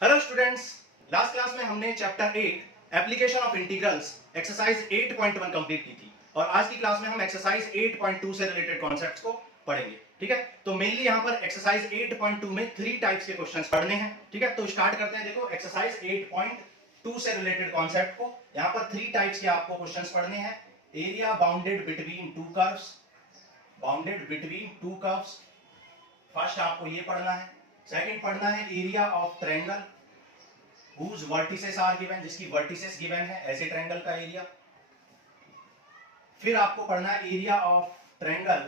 Hello students, last class में हमने chapter 8 application of integrals exercise 8.1 complete की थी और आज की क्लास में हम एक्सरसाइज 8.2 से रिलेटेड कॉन्सेप्ट्स को पढ़ेंगे। ठीक है, तो मेनली यहाँ पर एक्सरसाइज 8.2 में 3 टाइप्स के क्वेश्चंस पढ़ने हैं। ठीक है, तो स्टार्ट करते हैं। देखो, एक्सरसाइज 8.2 से रिलेटेड कॉन्सेप्ट को यहाँ पर 3 टाइप्स के आपको क्वेश्चंस पढ़ने हैं। Area bounded between two curves, bounded between two curves, first आपको ये पढ़ना है। सेकंड पढ़ना है area of triangle whose vertices are given, जिसकी वर्टिसेस गिवन है, ऐसे ट्रायंगल का एरिया। फिर आपको पढ़ना है area of triangle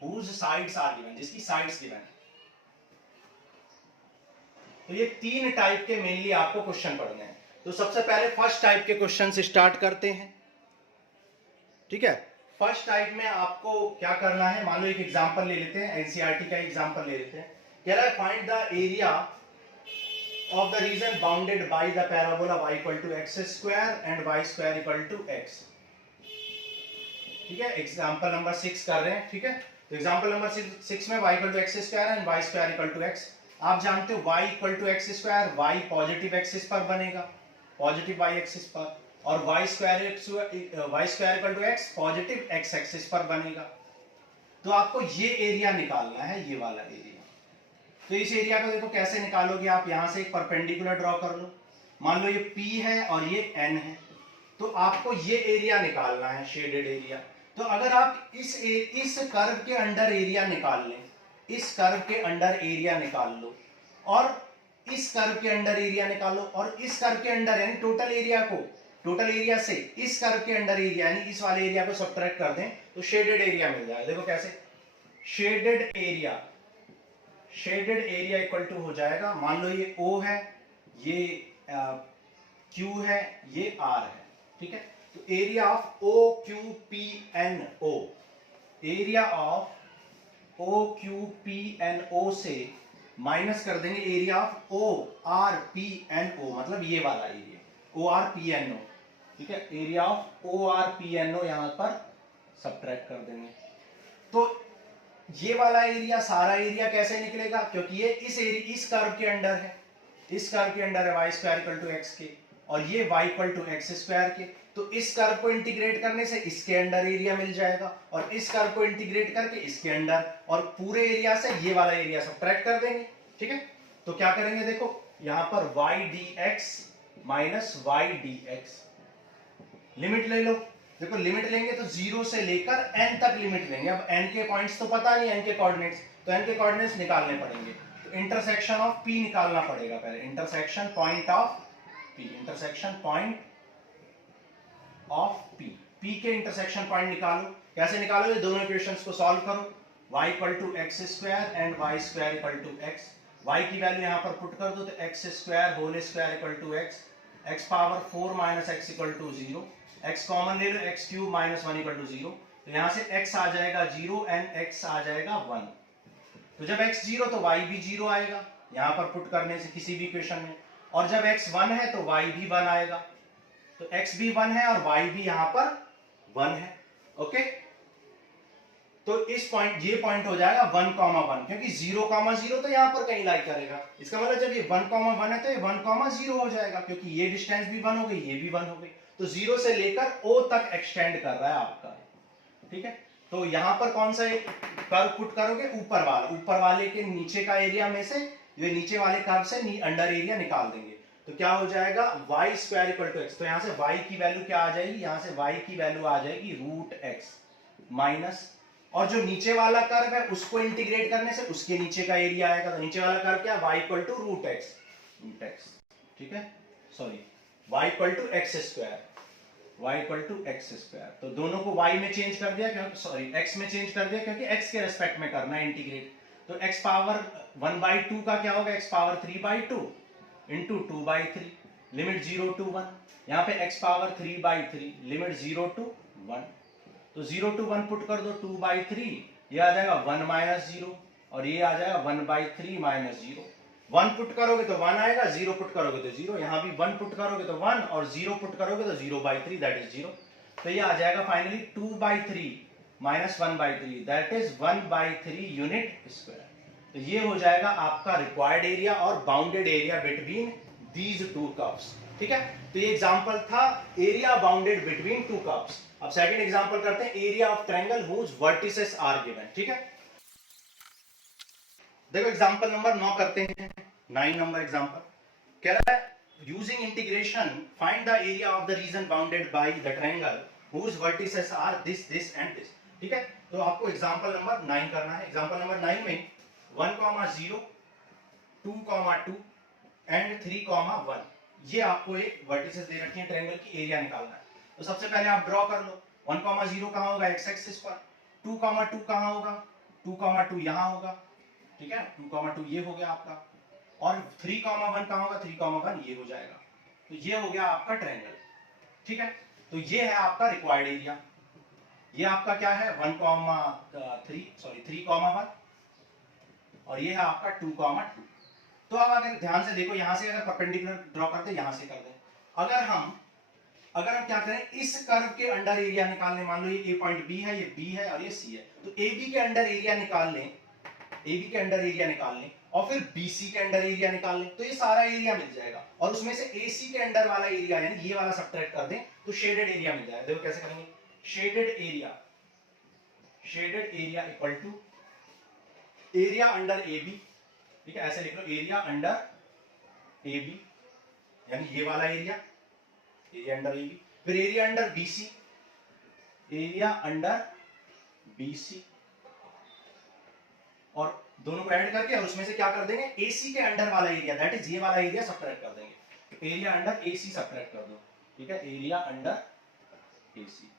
whose sides are given, जिसकी साइड्स गिवन है। तो ये 3 टाइप के मेनली आपको क्वेश्चन पढ़ने हैं। तो सबसे पहले फर्स्ट टाइप के क्वेश्चन से स्टार्ट करते हैं। ठीक है, फर्स्ट टाइप में आपको क्या करना है, मान लो एक एग्जांपल ले लेते हैं, एनसीईआरटी का एग्जांपल ले लेते हैं। कह रहा है find the area of the region bounded by the parabola y equal to x square and y square equal to x। ठीक है, एग्जांपल नंबर 6 कर रहे हैं। ठीक है, तो एग्जांपल नंबर 6 में y equal to x square and y square equal to x। आप जानते हो y equal to x square, y positive axis पर बनेगा, पॉजिटिव y एक्सिस पर, और y square equal to x positive x axis पर बनेगा। तो आपको ये एरिया निकालना है, ये वाला एरिया। तो इस एरिया को देखो कैसे निकालोगे आप, यहां से एक परपेंडिकुलर ड्रॉ कर लो। मान लो ये P है और ये N है, तो आपको ये एरिया निकालना है, शेडेड एरिया। तो अगर आप इस कर्व के अंडर एरिया निकाल लें, इस कर्व के अंडर एरिया निकाल लो, और इस कर्व के अंडर एरिया निकालो, और इस कर्व के अंडर यानी टोटल एरिया को, टोटल एरिया से इस कर्व के अंडर एरिया यानी इस वाले एरिया को सब्ट्रैक्ट कर दें तो शेडेड एरिया मिल जाएगा। देखो कैसे, shaded area, shaded area equal to हो जाएगा, मान लो ये O है, ये Q है, ये R है। ठीक है, तो area of OQPNO, area of OQPNO से माइनस कर देंगे एरिया ऑफ ORPNO, मतलब ये वाला एरिया ORPNO। ठीक है, एरिया ऑफ ORPNO यहां पर सब्ट्रैक्ट कर देंगे। तो ये वाला एरिया, सारा एरिया कैसे निकलेगा, क्योंकि ये इस कर्व के अंडर है, इस कर्व के अंडर है y square equal to x के, और ये y equal to x square के। तो इस कर्व को इंटीग्रेट करने से इसके अंडर एरिया मिल जाएगा, और इस कर्व को इंटीग्रेट करके इसके अंडर, और पूरे एरिया से ये वाला एरिया सब्ट्रैक्ट कर देंगे। ठीक है, तो क्या करेंगे, देखो यहां पर y dx minus y dx, limit ले लो। देखो लिमिट लेंगे तो 0 से लेकर n तक लिमिट लेंगे। अब n के पॉइंट्स तो पता नहीं, n के कोऑर्डिनेट्स, तो n के कोऑर्डिनेट्स निकालने पड़ेंगे। तो इंटरसेक्शन ऑफ p निकालना पड़ेगा पहले, intersection point of p, intersection point of p, p के इंटरसेक्शन पॉइंट निकालो। कैसे निकालोगे, दोनों इक्वेशंस को सॉल्व करो। y equal to x square and y square equal to x, y की वैल्यू यहां पर पुट कर दो, तो x square whole square equal to x, x power 4 minus x equal to 0, x common ले लो, x cube minus 1 equal to 0। तो यहां से x आ जाएगा 0 एंड x आ जाएगा 1। तो जब x 0 तो y भी 0 आएगा यहां पर पुट करने से किसी भी इक्वेशन में, और जब x 1 है तो y भी 1 आएगा। तो x भी 1 है और y भी यहां पर 1 है। ओके, तो इस पॉइंट, ये पॉइंट हो जाएगा 1,1, क्योंकि 0,0 तो यहां पर कहीं लाई करेगा। इसका मतलब जब ये 1,1 है तो ये 1,0 हो जाएगा, क्योंकि ये डिस्टेंस भी 1 हो गई, ये भी 1 हो गई। तो 0 से लेकर O तक एक्सटेंड कर रहा है आपका। ठीक है, तो यहां पर कौन सा कर्व पुट करोगे, ऊपर वाला, ऊपर वाले के नीचे का एरिया में से ये नीचे वाले कर्व से अंडर एरिया निकाल देंगे। तो क्या हो जाएगा, y square equal to x। तो यहां से y की वैल्यू क्या आ जाएगी, यहां से y की वैल्यू आ जाएगी √x माइनस, और जो नीचे वाला कर्व है उसको इंटीग्रेट करने से उसके नीचे का एरिया आएगा। तो नीचे वाला कर्व क्या, y इक्वल टू √x। ठीक है, sorry, y equal to x square, y equal to x square. तो दोनों को y में चेंज कर दिया, क्योंकि सॉरी x में चेंज कर दिया, क्योंकि x के रेस्पेक्ट में करना है इंटीग्रेट। तो x पावर 1/2 का क्या होगा, x power 3/2 into 2/3, limit 0 to 1। यहाँ पे x पावर 3/3, लिमिट 0 to 1। तो 0 to 1 पुट कर दो, 2/3, ये आ जाएगा 1 माइनस 0, और ये आ जाएगा 1/3 माइनस 0। 1 पुट करोगे तो 1 आएगा, 0 पुट करोगे तो 0, यहां भी 1 पुट करोगे तो 1, और 0 पुट करोगे तो 0/3, दैट इज 0। तो ये आ जाएगा finally 2/3 minus 1/3, that is 1/3 unit square. तो ये हो जाएगा आपका रिक्वायर्ड एरिया और bounded area between these two curves. ठीक है, तो ये एग्जांपल था area bounded between two curves. अब सेकंड एग्जांपल करते हैं, area of triangle whose vertices are given. ठीक है, देखो एग्जांपल नंबर 9 करते हैं, 9 नंबर एग्जांपल कह रहा है using integration find the area of the region bounded by the triangle whose vertices are this this and this. ठीक है, तो आपको एग्जांपल नंबर 9 करना है। एग्जांपल नंबर 9 में 1,0 2,2 एंड 3,1 ये आपको एक वर्टिसेस दे रखी है ट्रायंगल की, एरिया निकालना है। तो सबसे पहले आप ड्रॉ कर लो। 1,0 कहां होगा, एक्स एक्सिस पर। 2,2 कहां होगा, 2,2 यहां होगा। ठीक है, 2,2 ये हो गया आपका। और 3,1 कहां होगा, 3,1 ये हो जाएगा। तो ये हो गया आपका ट्रायंगल। ठीक है, तो ये है आपका रिक्वायर्ड एरिया। ये आपका क्या है 3,1 और ये है आपका 2,2। तो अब अगर ध्यान से देखो, यहां से अगर परपेंडिकुलर ड्रॉ करते हैं, यहां से कर दें। अगर हम क्या करें, इस कर्व के अंडर एरिया निकाल लें। मान लो ये पॉइंट बी है, ये बी है और ये सी है। तो ए बी के अंडर एरिया निकाल लें, ए बी के अंडर एरिया निकाल लें और फिर बी सी के अंडर एरिया निकाल लें, तो ये सारा एरिया मिल जाएगा। और उसमें से ए सी के अंडर वाला एरिया यानी ये वाला सब्ट्रैक्ट कर दें तो शेडेड एरिया मिल जाएगा। देखो कैसे करेंगे, shaded area equal to area under A B. ठीक है, ऐसे लिख लो, एरिया अंडर ए बी यानी ये वाला area, area under A B. फिर area under B C, area under B C, और दोनों को ऐड करके और उसमें से क्या कर देंगे, एसी के अंडर वाला एरिया दैट इज ये वाला एरिया सब्ट्रैक्ट कर देंगे। तो एरिया अंडर एसी सब्ट्रैक्ट कर दो। ठीक है, एरिया अंडर एसी।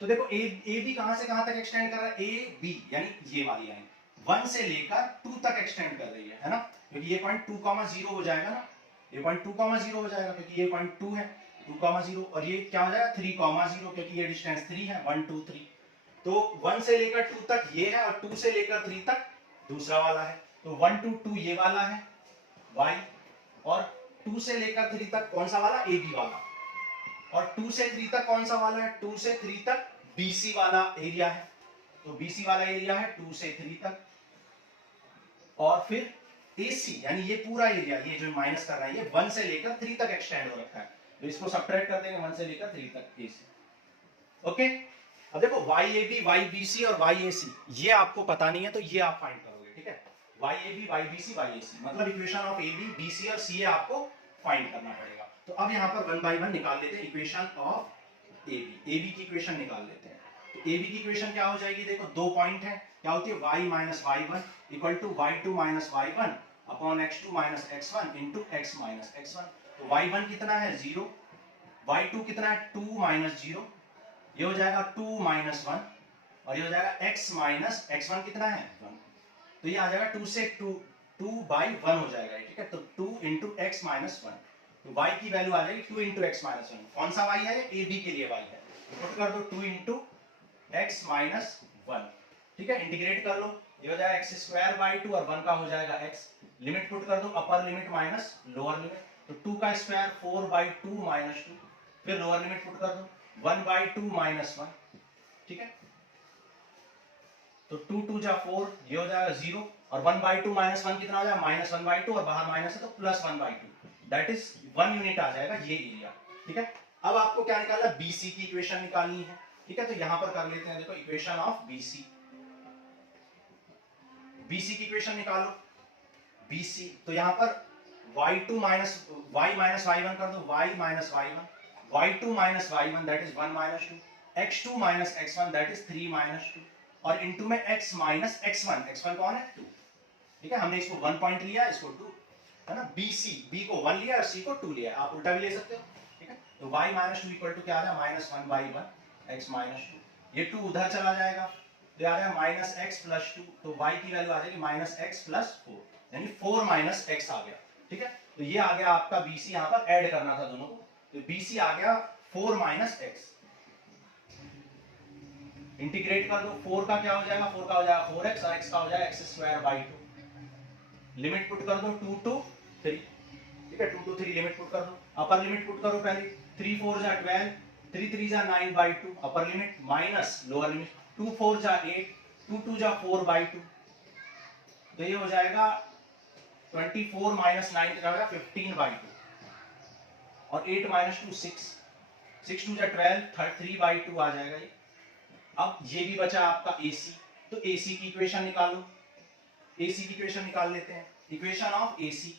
तो देखो ए बी कहां से कहां तक एक्सटेंड कर रहा है, ए बी यानी ये वाली लाइन 1 से लेकर 2 तक एक्सटेंड कर रही है ना, क्योंकि ये पॉइंट 2,0 हो जाएगा ना, ये पॉइंट 2,0 हो जाएगा क्योंकि ये पॉइंट 2 है 2,0 और ये क्या हो जाएगा 3,0 क्योंकि ये डिस्टेंस 3 है 1 2 3। तो 1 से लेकर 2 तक ये है और 2 से लेकर 3 तक दूसरा वाला है। तो 1 to 2 ये वाला है y, और 2 से लेकर 3 तक कौन सा वाला, ए बी वाला, और 2 से 3 तक कौन सा वाला है, 2 से 3 तक BC वाला एरिया है। तो BC वाला एरिया है 2 से 3 तक, और फिर AC यानी ये पूरा एरिया, ये जो माइनस कर रहा है ये 1 से लेकर 3 तक एक्सटेंड हो रखा है। तो इसको सब्ट्रैक्ट कर देंगे 1 से लेकर 3 तक AC। ओके, अब देखो YAB, YBC और YAC ये आपको पता नहीं है तो ये आप फाइंड करोगे। ठीक है, YAB, YBC, YAC मतलब इक्वेशन ऑफ AB, BC और CA आपको फाइंड करना पड़ेगा। तो अब यहाँ पर 1 बाय 1 निकाल लेते हैं इक्वेशन ऑफ AB की इक्वेशन निकाल लेते हैं। तो AB की इक्वेशन क्या हो जाएगी, देखो दो पॉइंट है, क्या होती है y minus y1 equal to y2 minus y1 upon x2 minus x1 into x minus x1। तो y1 कितना है 0, y2 कितना है 2 माइनस 0, ये हो जाएगा 2 माइनस 1, और ये हो जाएगा x माइनस x1 कितना है 1। तो ये आ जाएगा 2 से 2 बाई 1 हो जाएगा। ठीक है, तो 2 इंटू एक्स माइनस 1, तो y की वैल्यू आ जाएगी 2 इंटू एक्स माइनस 1। कौन सा y है, ए बी के लिए y है। तो पुट कर दो 2 इंटू एक्स माइनस 1। ठीक है, इंटीग्रेट कर लो, ये हो जाएगा एक्स स्क्वायर बाई 2 और 1 का हो जाएगा x। लिमिट पुट कर दो, upper limit minus lower limit, तो 2 का स्क्वायर 4 बाई 2 माइनस 2, फिर लोअर लिमिट पुट कर दो 1 बाई 2 माइनस 1। ठीक है, तो 2 2 जा 4, ये हो जाएगा 0, और 1 बाई 2 माइनस 1 कितना हो जाएगा माइनस 1 बाई 2, और बाहर माइनस है तो plus 1 by 2, that is 1 unit आ जाएगा ये एरिया। ठीक है, अब आपको क्या निकालना है, BC की इक्वेशन निकालनी है। ठीक है, तो यहां पर कर लेते हैं, देखो इक्वेशन ऑफ BC की इक्वेशन निकालो BC। तो यहां पर y2 minus y minus y1 कर दो, y minus y1, y2 minus y1 that is 1 minus 2, x2 minus x1 that is 3 minus 2, और इनटू में x माइनस x1, x1 कौन है 2। ठीक है, हमने इसको 1 पॉइंट लिया, इसको 2 है ना, BC, B को 1 लिया और C को 2 लिया, आप उल्टा भी ले सकते हो। ठीक है, तो y माइनस 2 इक्वल टू क्या आ जाएगा माइनस 1 बाई 1 x माइनस 2, ये 2 उधर चला जाएगा तो आ जाएगा माइनस x प्लस 2, तो y की वैल्यू आ जाएगी माइनस x प्लस 4 यानी 4 माइनस x आ गया। ठीक है, तो ये आ गया आपका BC, यहाँ पर ऐड करना था दोनों को, तो BC आ गया 4 माइनस x। इंटीग्रेट कर दो, 4 का क्या हो जाएगा, 4 का हो जाएगा 4x और x का हो जाएगा x square by 2। Limit put कर दो 2 to 3। ठीक है, 2 to 3 लिमिट पुट कर दो, अपर लिमिट पुट करो पहले, 3 4 जा 12, 3 3 जा 9 by 2 upper limit minus lower limit, 2 4 जा 8, 2 2 जा 4 बाई 2, तो ये हो जाएगा 24 माइनस 9 कितना हो जाएगा 15/2 और 8 माइनस 2 6 6 2 12 3/2 आ जाएगा ये। अब ये भी बचा आपका AC, तो AC की इक्वेशन निकालो। AC की इक्वेशन निकाल लेते हैं। इक्वेशन ऑफ AC,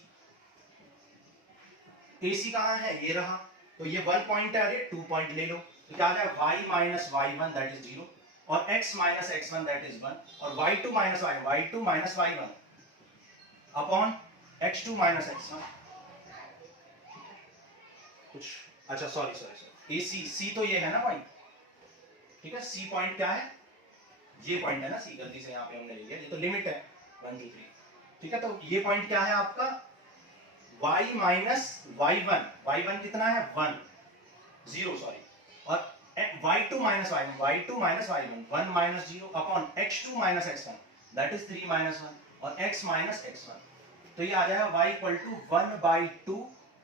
AC कहाँ है, ये रहा। तो ये 1 पॉइंट है और ये 2 पॉइंट ले लो, तो क्या आ जाएगा y minus y1 that is 0 और x minus x1 that is 1 और y2 minus y1 upon x2 minus x1 कुछ, अच्छा सॉरी AC C तो ये है ना पॉइंट, ठीक है। C पॉइंट क्या है, ये पॉइंट है ना C, गलती से यहाँ पे हमने ले लिया, ये तो लिमिट है 1 2 3, ठीक है। तो ये पॉइंट क्या है आपका y माइनस y1 कितना है 1 0 सॉरी, और y2 minus y1 1 minus 0 upon x2 minus x1 that is 3 minus 1 और x माइनस x1, तो ये आ जाएगा y equal to 1/2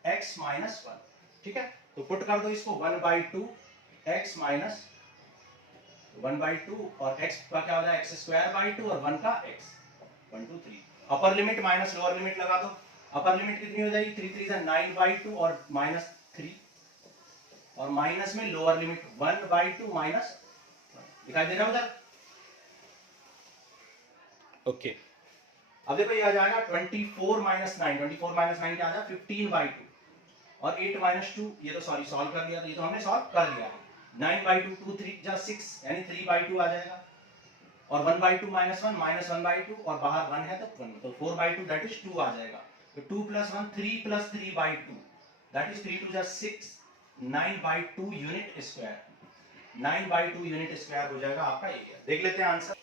x minus 1, ठीक है। तो पुट कर दो इसको 1/2 x माइनस 1/2 और x का क्या हो जाएगा x²/2 और 1 का x 1 2 3, upper limit minus lower limit लगा दो। अपर लिमिट कितनी हो जाएगी 3 3 से 9/2 और माइनस 3 और माइनस में लोअर लिमिट 1/2 माइनस 1, दिखाई दे रहा है उधर, ओके। अब देखो ये आ जाएगा 24 माइनस 9 क्या आ जाएगा 15/2 और 8 माइनस 2, ये तो सॉरी सॉल्व कर लिया, तो ये तो हमने सॉल्व कर लिया। 9/2 2 3 जा 6 यानी 3/2 आ जाएगा और 1/2 माइनस 1/2 और बाहर 1 है तो 1, तो 4/2 दैट इज 2 आ जाएगा। तो 2 + 1 3 + 3/2 दैट इज 3 2 जा 6 9/2 यूनिट स्क्वायर 9/2 यूनिट स्क्वायर हो जाएगा आपका एरिया। देख लेते हैं आंसर,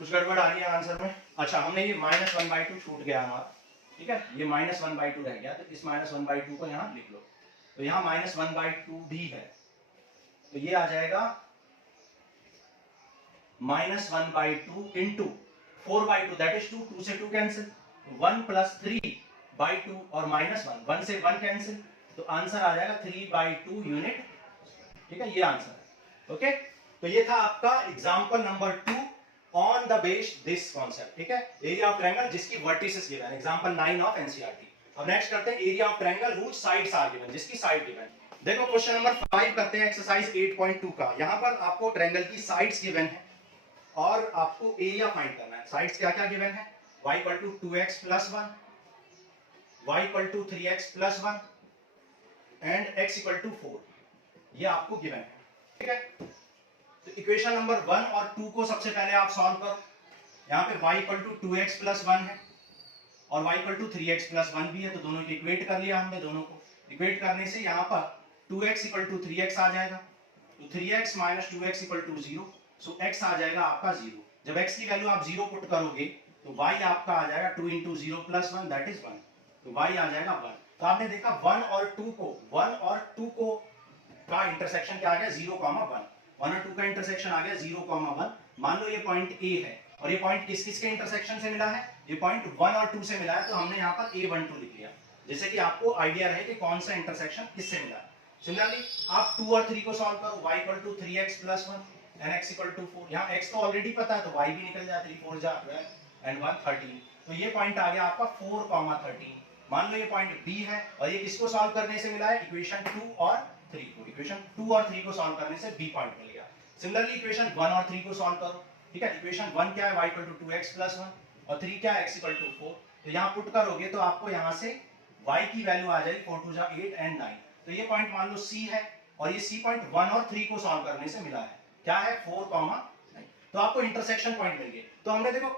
कुछ गड़बड़ आ रही है आंसर में। अच्छा हमने ये -1/2 छूट गया हमारा, ठीक है, ये -1/2 रह गया, तो इस -1/2 को यहाँ लिख लो। तो यहाँ -1/2 भी है, तो ये आ जाएगा -1/2 इंटू 4/2 दैट इज 2, 2 से 2 कैंसिल, 1 + 3/2 और -1 1 से 1 कैंसिल, तो आंसर आ जाएगा 3/2 यूनिट, ठीक है, ये आंसर है। ओके, तो ये था आपका example number 2 on the base this concept, ठीक है, एरिया ऑफ ट्रायंगल जिसकी वर्टिसेस गिवन है, एग्जांपल 9 ऑफ एनसीईआरटी। अब नेक्स्ट करते हैं area of triangle whose sides are given, जिसकी साइड गिवन। देखो क्वेश्चन नंबर 5 करते हैं एक्सरसाइज 8.2 का। यहां पर आपको ट्रायंगल की साइड्स गिवन है और आपको एरिया फाइंड करना है। साइड्स क्या क्या गिवन है, y = 2x + 1, y = 3x + 1 and x = 4, ये आपको गिवन है, ठीक है। तो इक्वेशन नंबर 1 और 2 को सबसे पहले आप सॉल्व करो। यहाँ पे y = 2x + 1 है और y = 3x + 1 भी है, तो दोनों को इक्वेट कर लिया हमने। दोनों को इक्वेट करने से यहाँ पर 2x = 3x आ जाएगा, तो 3x - 2x = 0, सो x आ जाएगा आपका 0। जब x की वैल्यू आप 0 पुट करोगे तो y आपका आ जाएगा 2 × 0 + 1 दैट इज 1, तो y आ जाएगा 1। तो आपने देखा 1 और 2 को का इंटरसेक्शन क्या आ गया 0, 1 1 और 2 का इंटरसेक्शन आ गया 0, 1। मान लो ये पॉइंट A है और ये पॉइंट किस किस के इंटरसेक्शन से मिला है, ये पॉइंट 1 और 2 से मिला है, तो हमने यहाँ पर A12 लिख लिया, जैसे कि आपको आइडिया रहे कि कौन सा इंटरसेक्शन किससे मिला है। सिमिलरली आप 2 और 3 को सॉल्व करो, y = 3x + 1 एंड x = 4। यहाँ x तो ऑलरेडी पता है तो y भी निकल जाए, 3 4 जा 12 एंड 1 13, तो ये पॉइंट आ गया आपका 4, 13। मान लो ये पॉइंट B है और ये किसको सॉल्व करने से मिला है, इक्वेशन 2 और 3 को। इक्वेशन 2 और 3 को सॉल्व करने से B पॉइंट मिल गया। सिमिलरली इक्वेशन 1 और 3 को सॉल्व करो, ठीक है। इक्वेशन 1 क्या है, y = 2x + 1 और 3 क्या है, x = 4। तो यहाँ पुट करोगे तो आपको यहाँ से y की वैल्यू आ जाएगी 4 2 जा 8 एंड 9। तो ये पॉइंट मान लो C है और ये C पॉइंट 1 और 3 को सॉल्व करने से मिला है, क्या है 4, 9। तो आपको इंटरसेक्शन पॉइंट मिल गए। तो हमने देखो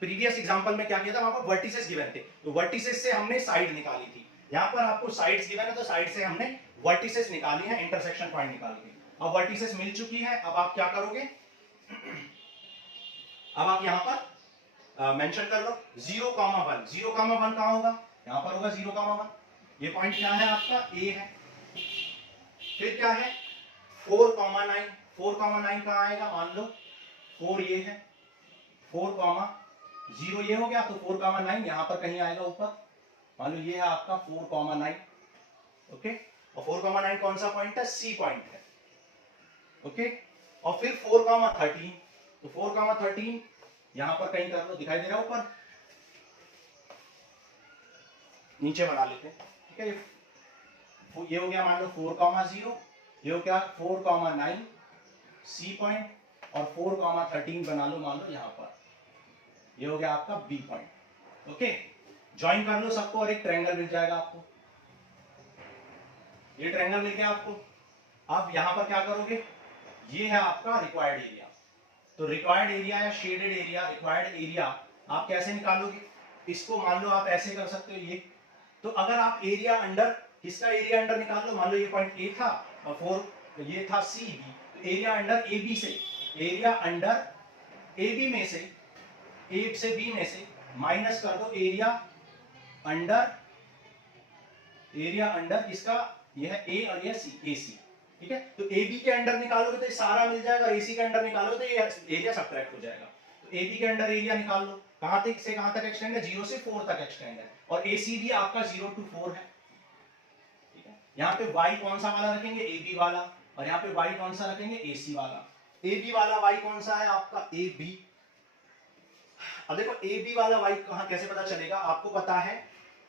प्रीवियस एग्जांपल में क्या किया था, वहां पर वर्टिसेस गिवन थे, तो वर्टिसेस से हमने साइड निकाली थी। यहाँ पर आपको साइड्स गिवन है तो साइड से हमने वर्टिसेस निकाली है, इंटरसेक्शन पॉइंट निकाली है। अब वर्टिसेस मिल चुकी है, अब आप क्या करोगे, अब आप यहाँ पर मेंशन कर लो 0, 1। 0, 1 कहाँ होगा, यहाँ पर होगा 0, 1। ये पॉइंट क्या है आपका A है। फिर क्या है 4, 9। 4, 9 कहाँ आएगा, मान लो 4 ये है, 4, 0 ये हो गया, तो 4, 9 यहाँ पर कहीं आएगा ऊपर। मान लो ये है आपका 4, 9, ओके। और 4, 9 कौन सा पॉइंट है, C पॉइंट है, ओके। और फिर 4, 13, तो 4, 13 यहाँ पर कहीं कर लो, दिखाई दे रहा है ऊपर, नीचे बना लेते हैं, ठीक है। ये हो गया मान लो 4,0, ये हो गया 4,9 सी पॉइंट, और 4,13 बना लो मान लो यहाँ पर, ये हो गया आपका बी पॉइंट। ओके, ज्वाइन कर लो सबको और एक ट्रायंगल मिल जाएगा आपको। ये ट्रायंगल मिल गया आपको। अब यहां पर क्या करोगे, ये है आपका रिक्वायर्ड एरिया। तो रिक्वायर्ड एरिया या शेडेड एरिया, रिक्वायर्ड एरिया आप कैसे निकालोगे, इसको मान लो आप ऐसे कर सकते हो ये। तो अगर आप एरिया अंडर, किसका एरिया अंडर निकाल लो, मान लो ये पॉइंट ए था और 4 ये था सी बी, तो एरिया अंडर ए बी से, एरिया अंडर ए बी में से, ए से बी में से माइनस कर दो एरिया अंडर, एरिया अंडर इसका यह है ए और यह सी, ए सी, ठीक है। तो ए बी के अंडर निकालोगे तो ये सारा मिल जाएगा, ए सी के अंडर निकालोगे तो ये एरिया सब्ट्रैक्ट हो जाएगा। तो ए बी के अंडर एरिया निकाल लो, कहां तक से कहां तक एक्सटेंड है, 0 से 4 तक एक्सटेंड है, और ए सी भी आपका 0 to 4 है, ठीक है। यहाँ पे y कौन सा वाला रखेंगे, ए बी वाला, और यहाँ पे y कौन सा रखेंगे, ए सी वाला। ए बी वाला y कौन सा है आपका, ए बी। अब देखो ए बी वाला y कहां कैसे पता चलेगा, आपको पता है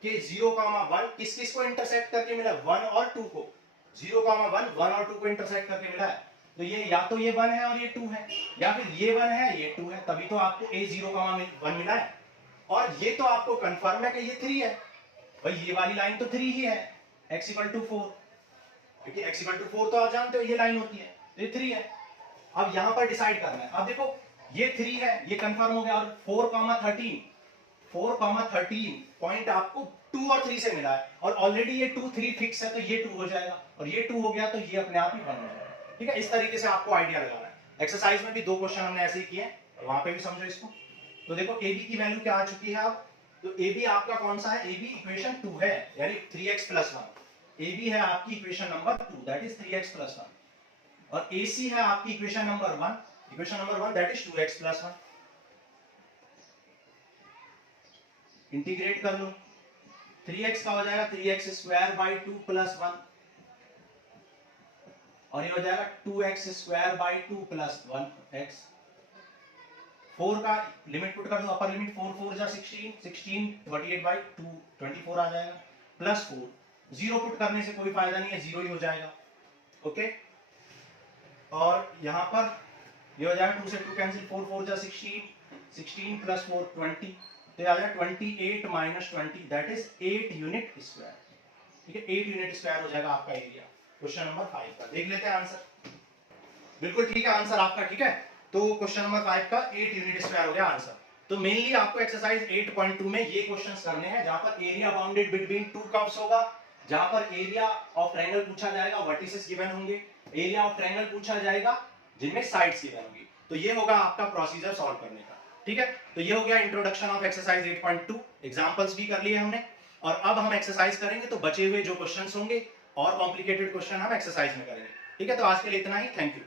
कि 0,1 किस किस को इंटरसेक्ट करके मिला, 1 और 2 को, 0,1 1 और 2 को इंटरसेक्ट करके मिला है। तो ये या तो ये 1 है और ये 2 है, या फिर ये 1 है ये 2 है, तभी तो आपको a 0,1 मिला है। और ये तो आपको कंफर्म है कि ये 3 है, भाई ये वाली लाइन तो 3 ही है, x = 4, क्योंकि x = 4 तो आप जानते हो ये लाइन होती है, तो ये 3 है। अब यहां पर डिसाइड करना है। अब देखो ये 3 है, ये कंफर्म हो गया, और 4,13 पॉइंट आपको 2 और 3 से मिला है, और ऑलरेडी ये 2 3 फिक्स है, तो ये 2 हो जाएगा, और ये 2 हो गया तो ये अपने आप ही 1 हो जाएगा, ठीक है। इस तरीके से आपको आइडिया लगाना है। एक्सरसाइज में भी 2 क्वेश्चन हमने ऐसे ही किए हैं, वहां पे भी समझो इसको। तो देखो ए बी की वैल्यू क्या आ चुकी है अब, तो ए बी आपका कौन सा है, ए बी इक्वेशन 2 है, यानी 3x + 1। ए बी है आपकी equation number 2, that is 3x + 1, और ए सी है आपकी equation number 1, equation number 1 that is 2x + 1। Integrate कर लो, 3x का हो जाएगा 3x² 2 + 1, और ये हो जाएगा 2x² 2 + 1x। 4 का लिमिट पुट कर दो, अपर लिमिट 4 4 जा 16, 16 28/2 24 आ जाएगा, प्लस 4, 0 पुट करने से कोई फायदा नहीं है, 0 ही हो जाएगा, ओके। और यहाँ पर ये हो जाएगा 2 से 2 कैंसिल, 4 4 जा 16, 16 + 4 20, तो आ जाएगा 28 - 20 दैट इज 8 यूनिट स्क्वायर, ठीक है। 8 यूनिट स्क्वायर हो जाएगा आपका एरिया, क्वेश्चन नंबर 5 का। देख लेते हैं आंसर, बिल्कुल ठीक है आंसर आपका, ठीक है। तो क्वेश्चन नंबर 5 का 8 यूनिट स्क्वायर हो गया आंसर। तो मेनली आपको एक्सरसाइज 8.2 में ये क्वेश्चंस करने हैं, जहां पर area bounded between two curves होगा, जहां पर एरिया ऑफ ट्रायंगल पूछा जाएगा, वर्टिसेस गिवन होंगे, एरिया ऑफ ट्रायंगल पूछा जाएगा जिनमें साइड्स गिवन होंगी। तो ये होगा आपका प्रोसीजर सॉल्व करने का, ठीक है। तो ये हो गया इंट्रोडक्शन ऑफ एक्सरसाइज 8.2, एग्जांपल्स भी कर लिए हमने, और अब हम एक्सरसाइज करेंगे तो बचे हुए जो क्वेश्चंस होंगे और कॉम्प्लिकेटेड क्वेश्चन हम एक्सरसाइज में करेंगे, ठीक है। तो आज के लिए इतना ही, थैंक यू।